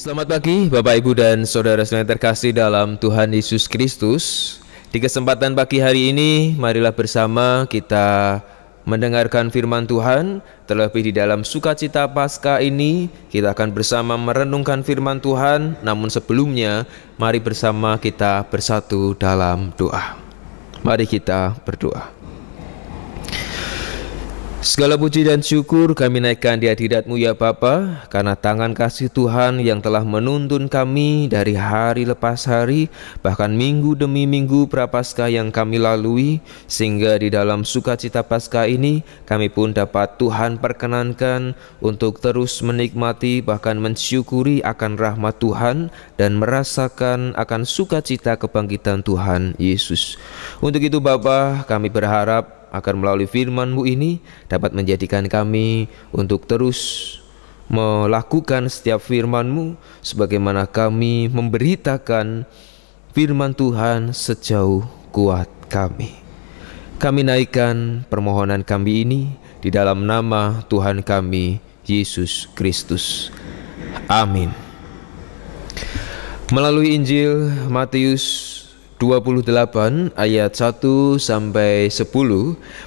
Selamat pagi Bapak Ibu dan Saudara-saudara yang terkasih dalam Tuhan Yesus Kristus. Di kesempatan pagi hari ini, marilah bersama kita mendengarkan firman Tuhan. Terlebih di dalam sukacita Paskah ini, kita akan bersama merenungkan firman Tuhan. Namun sebelumnya, mari bersama kita bersatu dalam doa. Mari kita berdoa. Segala puji dan syukur kami naikkan di hadirat-Mu ya Bapa, karena tangan kasih Tuhan yang telah menuntun kami dari hari lepas hari, bahkan minggu demi minggu prapaskah yang kami lalui, sehingga di dalam sukacita Paskah ini kami pun dapat Tuhan perkenankan untuk terus menikmati bahkan mensyukuri akan rahmat Tuhan dan merasakan akan sukacita kebangkitan Tuhan Yesus. Untuk itu Bapa, kami berharap akan melalui firman-Mu ini dapat menjadikan kami untuk terus melakukan setiap firman-Mu sebagaimana kami memberitakan firman Tuhan sejauh kuat kami. Kami naikkan permohonan kami ini di dalam nama Tuhan kami Yesus Kristus. Amin. Melalui Injil Matius 28 ayat 1 sampai 10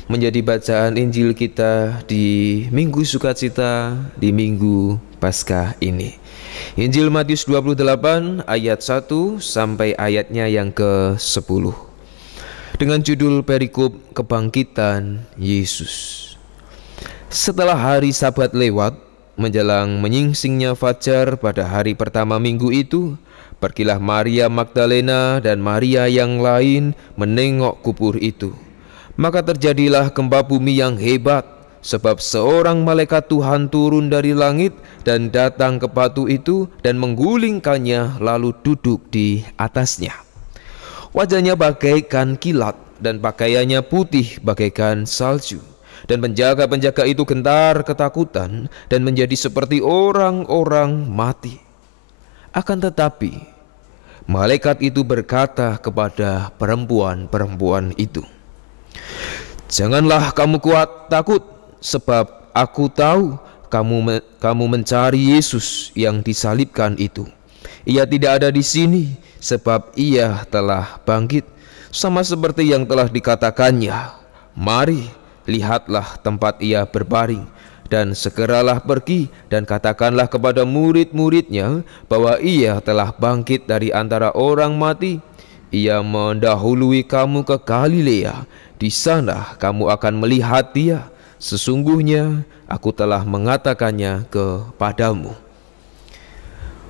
menjadi bacaan Injil kita di Minggu Sukacita, di Minggu Paskah ini. Injil Matius 28 ayat 1 sampai ayatnya yang ke-10 dengan judul perikop kebangkitan Yesus. Setelah hari Sabat lewat, menjelang menyingsingnya fajar pada hari pertama minggu itu, pergilah Maria Magdalena dan Maria yang lain menengok kubur itu. Maka terjadilah gempa bumi yang hebat, sebab seorang malaikat Tuhan turun dari langit dan datang ke batu itu dan menggulingkannya lalu duduk di atasnya. Wajahnya bagaikan kilat dan pakaiannya putih bagaikan salju. Dan penjaga-penjaga itu gentar ketakutan dan menjadi seperti orang-orang mati. Akan tetapi malaikat itu berkata kepada perempuan-perempuan itu, "Janganlah kamu takut, sebab aku tahu kamu mencari Yesus yang disalibkan itu. Ia tidak ada di sini, sebab ia telah bangkit, sama seperti yang telah dikatakannya. Mari, lihatlah tempat ia berbaring. Dan segeralah pergi dan katakanlah kepada murid-muridnya bahwa ia telah bangkit dari antara orang mati. Ia mendahului kamu ke Galilea. Di sana kamu akan melihat dia. Sesungguhnya aku telah mengatakannya kepadamu."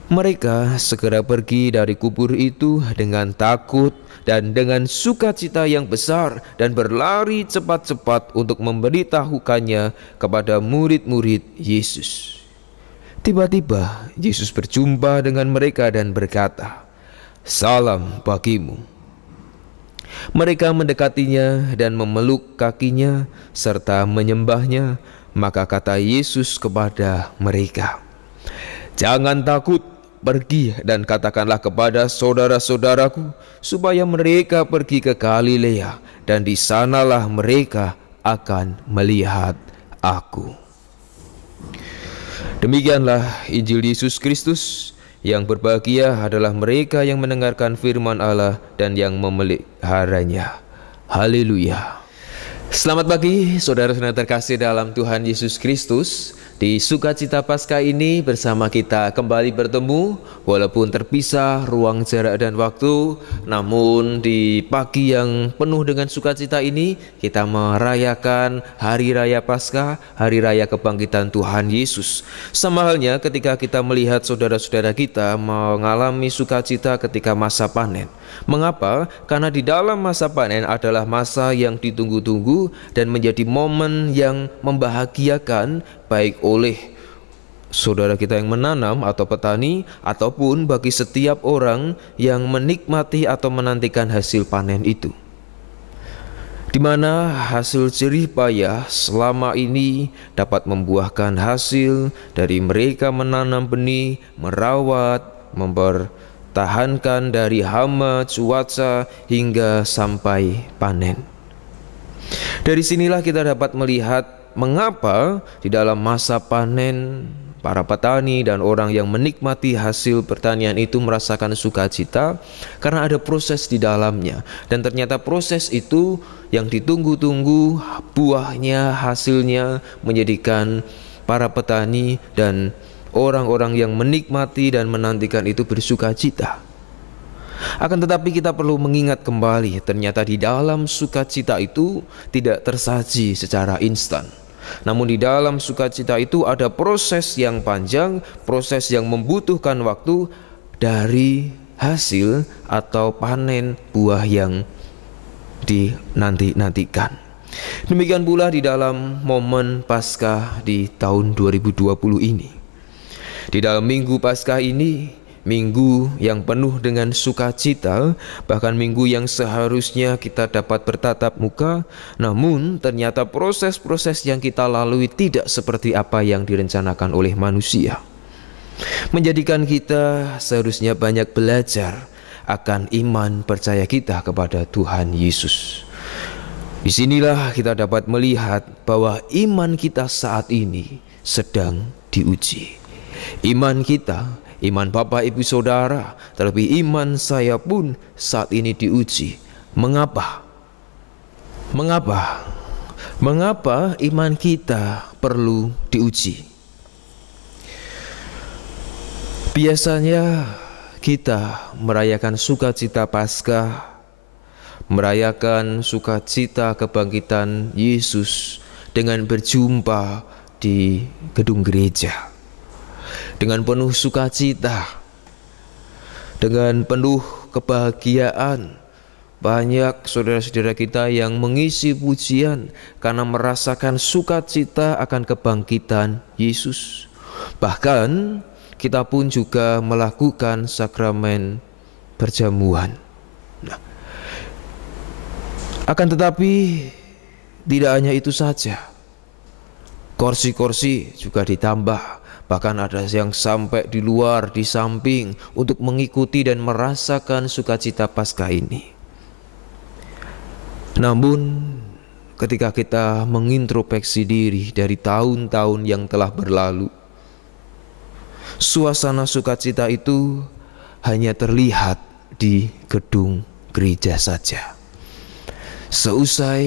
Mereka segera pergi dari kubur itu dengan takut dan dengan sukacita yang besar dan berlari cepat-cepat untuk memberitahukannya kepada murid-murid Yesus. Tiba-tiba Yesus berjumpa dengan mereka dan berkata, "Salam bagimu." Mereka mendekatinya dan memeluk kakinya serta menyembahnya. Maka kata Yesus kepada mereka, "Jangan takut. Pergi dan katakanlah kepada saudara-saudaraku supaya mereka pergi ke Galilea, dan di sanalah mereka akan melihat aku." Demikianlah Injil Yesus Kristus. Yang berbahagia adalah mereka yang mendengarkan firman Allah dan yang memeliharanya. Haleluya. Selamat pagi saudara-saudara terkasih dalam Tuhan Yesus Kristus. Di sukacita Paskah ini bersama kita kembali bertemu, walaupun terpisah ruang, jarak, dan waktu. Namun di pagi yang penuh dengan sukacita ini, kita merayakan Hari Raya Paskah, Hari Raya Kebangkitan Tuhan Yesus. Sama halnya ketika kita melihat saudara-saudara kita mengalami sukacita ketika masa panen. Mengapa? Karena di dalam masa panen adalah masa yang ditunggu-tunggu dan menjadi momen yang membahagiakan, baik oleh saudara kita yang menanam atau petani, ataupun bagi setiap orang yang menikmati atau menantikan hasil panen itu, di mana hasil jerih payah selama ini dapat membuahkan hasil dari mereka menanam benih, merawat, mempertahankan dari hama, cuaca, hingga sampai panen. Dari sinilah kita dapat melihat mengapa di dalam masa panen para petani dan orang yang menikmati hasil pertanian itu merasakan sukacita karena ada proses di dalamnya. Dan ternyata proses itu yang ditunggu-tunggu, buahnya, hasilnya menjadikan para petani dan orang-orang yang menikmati dan menantikan itu bersukacita. Akan tetapi kita perlu mengingat kembali, ternyata di dalam sukacita itu tidak tersaji secara instan. Namun di dalam sukacita itu ada proses yang panjang, proses yang membutuhkan waktu dari hasil atau panen buah yang dinanti-nantikan. Demikian pula di dalam momen Paskah di tahun 2020 ini. Di dalam minggu Paskah ini, minggu yang penuh dengan sukacita, bahkan minggu yang seharusnya kita dapat bertatap muka, namun ternyata proses-proses yang kita lalui tidak seperti apa yang direncanakan oleh manusia. Menjadikan kita seharusnya banyak belajar akan iman percaya kita kepada Tuhan Yesus. Disinilah kita dapat melihat bahwa iman kita saat ini sedang diuji. Iman kita, iman Bapak Ibu Saudara, terlebih iman saya pun saat ini diuji. Mengapa? Mengapa iman kita perlu diuji? Biasanya kita merayakan sukacita Paskah, merayakan sukacita kebangkitan Yesus dengan berjumpa di gedung gereja. Dengan penuh sukacita, dengan penuh kebahagiaan, banyak saudara-saudara kita yang mengisi pujian karena merasakan sukacita akan kebangkitan Yesus. Bahkan kita pun juga melakukan sakramen perjamuan. Akan tetapi tidak hanya itu saja, kursi-kursi juga ditambah. Bahkan ada yang sampai di luar, di samping untuk mengikuti dan merasakan sukacita Paskah ini. Namun ketika kita mengintrospeksi diri dari tahun-tahun yang telah berlalu, suasana sukacita itu hanya terlihat di gedung gereja saja. Seusai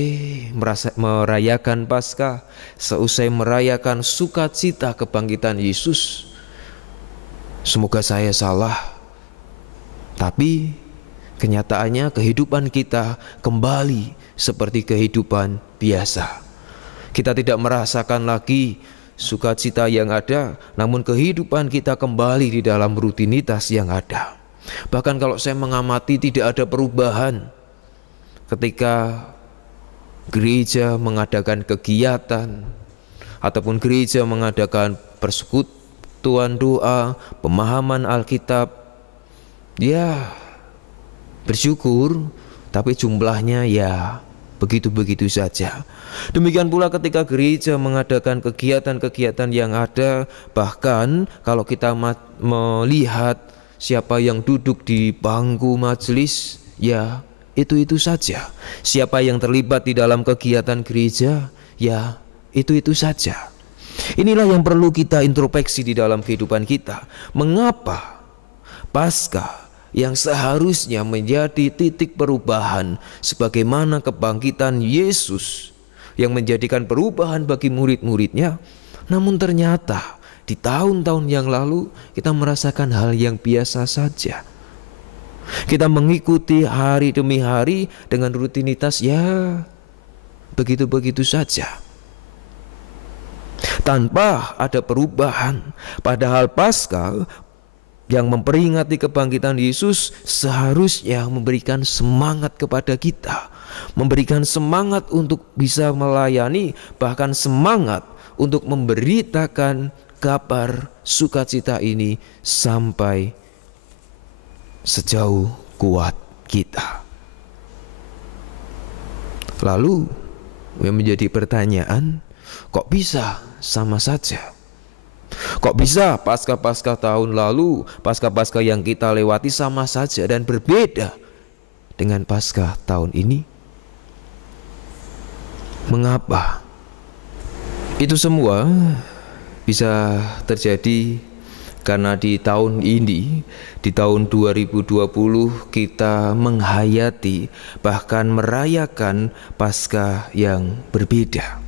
merayakan Paskah, seusai merayakan sukacita kebangkitan Yesus, semoga saya salah, tapi kenyataannya kehidupan kita kembali seperti kehidupan biasa. Kita tidak merasakan lagi sukacita yang ada, namun kehidupan kita kembali di dalam rutinitas yang ada. Bahkan kalau saya mengamati tidak ada perubahan. Ketika gereja mengadakan kegiatan ataupun gereja mengadakan persekutuan doa, pemahaman Alkitab, ya bersyukur, tapi jumlahnya ya begitu-begitu saja. Demikian pula ketika gereja mengadakan kegiatan-kegiatan yang ada, bahkan kalau kita melihat siapa yang duduk di bangku majelis, ya itu saja. Siapa yang terlibat di dalam kegiatan gereja, ya itu saja. Inilah yang perlu kita introspeksi di dalam kehidupan kita. Mengapa Paskah yang seharusnya menjadi titik perubahan sebagaimana kebangkitan Yesus yang menjadikan perubahan bagi murid-muridnya, namun ternyata di tahun-tahun yang lalu kita merasakan hal yang biasa saja. Kita mengikuti hari demi hari dengan rutinitas ya begitu-begitu saja, tanpa ada perubahan. Padahal Paskah yang memperingati kebangkitan Yesus seharusnya memberikan semangat kepada kita, memberikan semangat untuk bisa melayani, bahkan semangat untuk memberitakan kabar sukacita ini sampai sejauh kuat kita. Lalu yang menjadi pertanyaan, kok bisa sama saja? Kok bisa Paskah-Paskah tahun lalu, Paskah-Paskah yang kita lewati sama saja dan berbeda dengan Paskah tahun ini? Mengapa? Itu semua bisa terjadi karena di tahun ini, di tahun 2020 kita menghayati bahkan merayakan Paskah yang berbeda.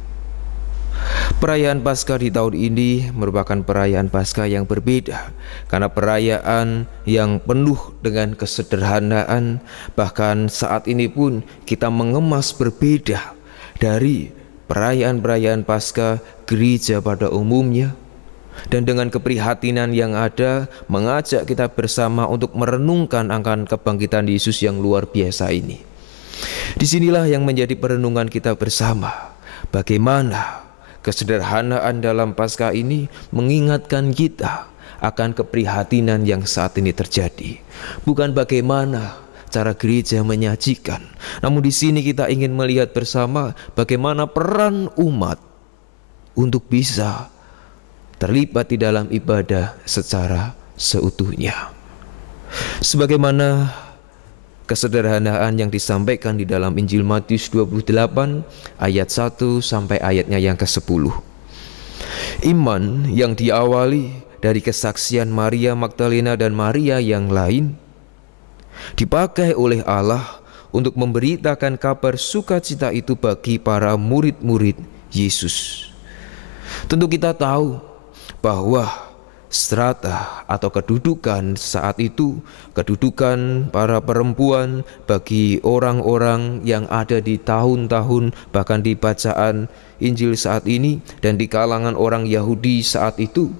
Perayaan Paskah di tahun ini merupakan perayaan Paskah yang berbeda karena perayaan yang penuh dengan kesederhanaan. Bahkan saat ini pun kita mengemas berbeda dari perayaan-perayaan Paskah gereja pada umumnya. Dan dengan keprihatinan yang ada, mengajak kita bersama untuk merenungkan akan kebangkitan Yesus yang luar biasa ini. Disinilah yang menjadi perenungan kita bersama. Bagaimana kesederhanaan dalam Paskah ini mengingatkan kita akan keprihatinan yang saat ini terjadi. Bukan bagaimana cara gereja menyajikan, namun di sini kita ingin melihat bersama bagaimana peran umat untuk bisa terlibat di dalam ibadah secara seutuhnya. Sebagaimana kesederhanaan yang disampaikan di dalam Injil Matius 28 ayat 1 sampai ayatnya yang ke-10. Iman yang diawali dari kesaksian Maria Magdalena dan Maria yang lain dipakai oleh Allah untuk memberitakan kabar sukacita itu bagi para murid-murid Yesus. Tentu kita tahu bahwa strata atau kedudukan saat itu, kedudukan para perempuan bagi orang-orang yang ada di tahun-tahun, bahkan di bacaan Injil saat ini dan di kalangan orang Yahudi saat itu,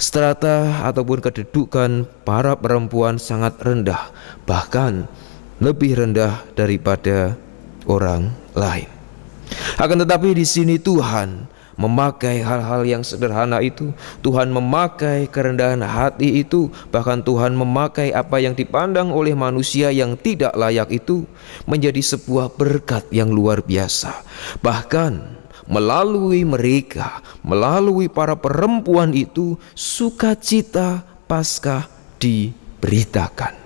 strata ataupun kedudukan para perempuan sangat rendah, bahkan lebih rendah daripada orang lain. Akan tetapi di sini Tuhan memakai hal-hal yang sederhana itu. Tuhan memakai kerendahan hati itu. Bahkan Tuhan memakai apa yang dipandang oleh manusia yang tidak layak itu menjadi sebuah berkat yang luar biasa. Bahkan melalui mereka, melalui para perempuan itu, sukacita Paskah diberitakan.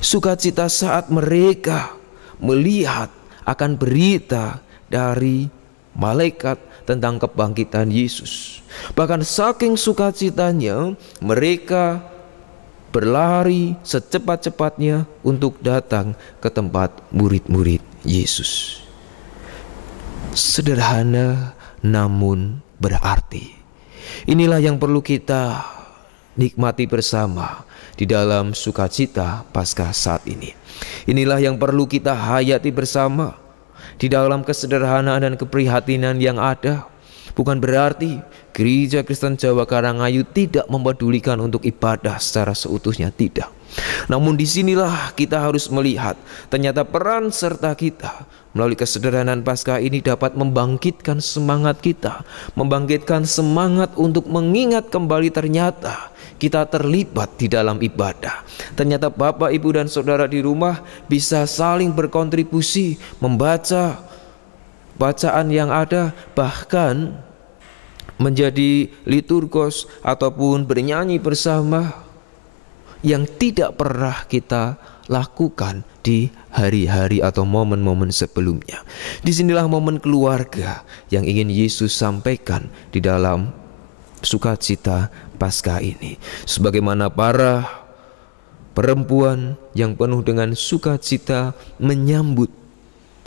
Sukacita saat mereka melihat akan berita dari malaikat tentang kebangkitan Yesus. Bahkan saking sukacitanya, mereka berlari secepat-cepatnya untuk datang ke tempat murid-murid Yesus. Sederhana namun berarti. Inilah yang perlu kita nikmati bersama di dalam sukacita Paskah saat ini. Inilah yang perlu kita hayati bersama di dalam kesederhanaan dan keprihatinan yang ada. Bukan berarti Gereja Kristen Jawa Karangayu tidak mempedulikan untuk ibadah secara seutuhnya, tidak. Namun disinilah kita harus melihat ternyata peran serta kita melalui kesederhanaan Paskah ini dapat membangkitkan semangat kita, membangkitkan semangat untuk mengingat kembali ternyata kita terlibat di dalam ibadah. Ternyata Bapak, Ibu, dan Saudara di rumah bisa saling berkontribusi membaca bacaan yang ada, bahkan menjadi liturgos ataupun bernyanyi bersama yang tidak pernah kita lakukan di hari-hari atau momen-momen sebelumnya. Disinilah momen keluarga yang ingin Yesus sampaikan di dalam sukacita Paskah ini. Sebagaimana para perempuan yang penuh dengan sukacita menyambut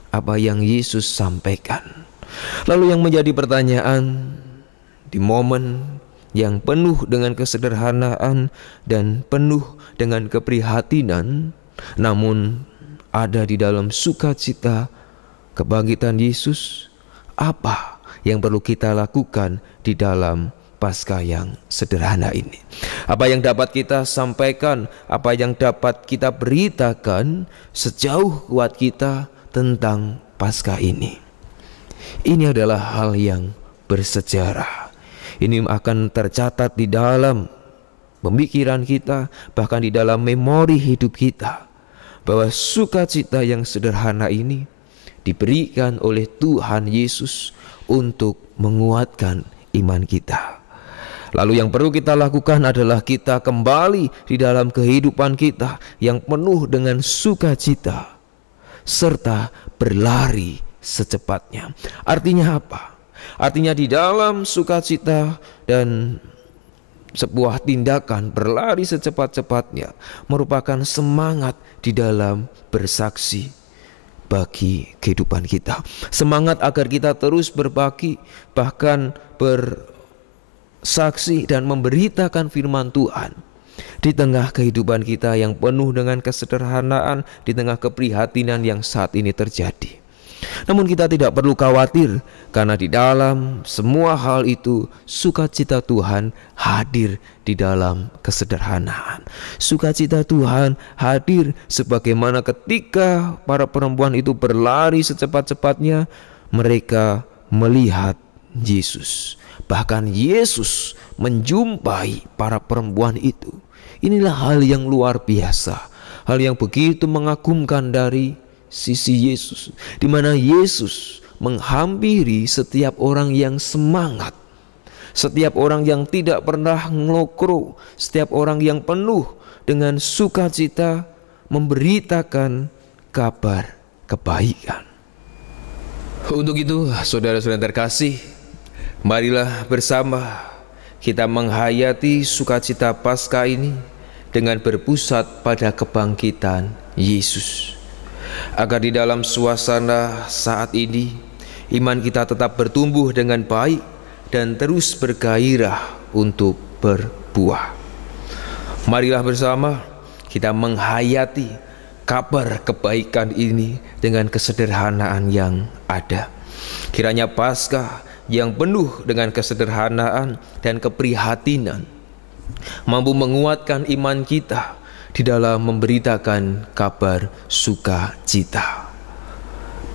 apa yang Yesus sampaikan. Lalu yang menjadi pertanyaan di momen yang penuh dengan kesederhanaan dan penuh dengan keprihatinan, namun ada di dalam sukacita kebangkitan Yesus, apa yang perlu kita lakukan di dalam Paskah yang sederhana ini? Apa yang dapat kita sampaikan, apa yang dapat kita beritakan sejauh kuat kita tentang Paskah ini? Ini adalah hal yang bersejarah. Ini akan tercatat di dalam pemikiran kita, bahkan di dalam memori hidup kita, bahwa sukacita yang sederhana ini diberikan oleh Tuhan Yesus untuk menguatkan iman kita. Lalu yang perlu kita lakukan adalah kita kembali di dalam kehidupan kita yang penuh dengan sukacita serta berlari secepatnya. Artinya apa? Artinya di dalam sukacita dan sebuah tindakan berlari secepat-cepatnya merupakan semangat di dalam bersaksi bagi kehidupan kita. Semangat agar kita terus berbagi, bahkan bersaksi dan memberitakan firman Tuhan di tengah kehidupan kita yang penuh dengan kesederhanaan, di tengah keprihatinan yang saat ini terjadi. Namun kita tidak perlu khawatir, karena di dalam semua hal itu sukacita Tuhan hadir di dalam kesederhanaan. Sukacita Tuhan hadir sebagaimana ketika para perempuan itu berlari secepat-cepatnya, mereka melihat Yesus. Bahkan Yesus menjumpai para perempuan itu. Inilah hal yang luar biasa, hal yang begitu mengagumkan dari sisi Yesus, di mana Yesus menghampiri setiap orang yang semangat, setiap orang yang tidak pernah ngelokro, setiap orang yang penuh dengan sukacita memberitakan kabar kebaikan. Untuk itu, saudara-saudara terkasih, marilah bersama kita menghayati sukacita Paskah ini dengan berpusat pada kebangkitan Yesus. Agar di dalam suasana saat ini iman kita tetap bertumbuh dengan baik dan terus bergairah untuk berbuah. Marilah bersama kita menghayati kabar kebaikan ini dengan kesederhanaan yang ada. Kiranya Paskah yang penuh dengan kesederhanaan dan keprihatinan mampu menguatkan iman kita di dalam memberitakan kabar sukacita.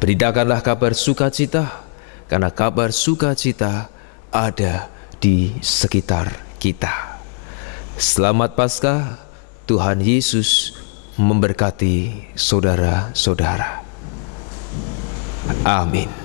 Beritakanlah kabar sukacita, karena kabar sukacita ada di sekitar kita. Selamat Paskah, Tuhan Yesus memberkati saudara-saudara. Amin.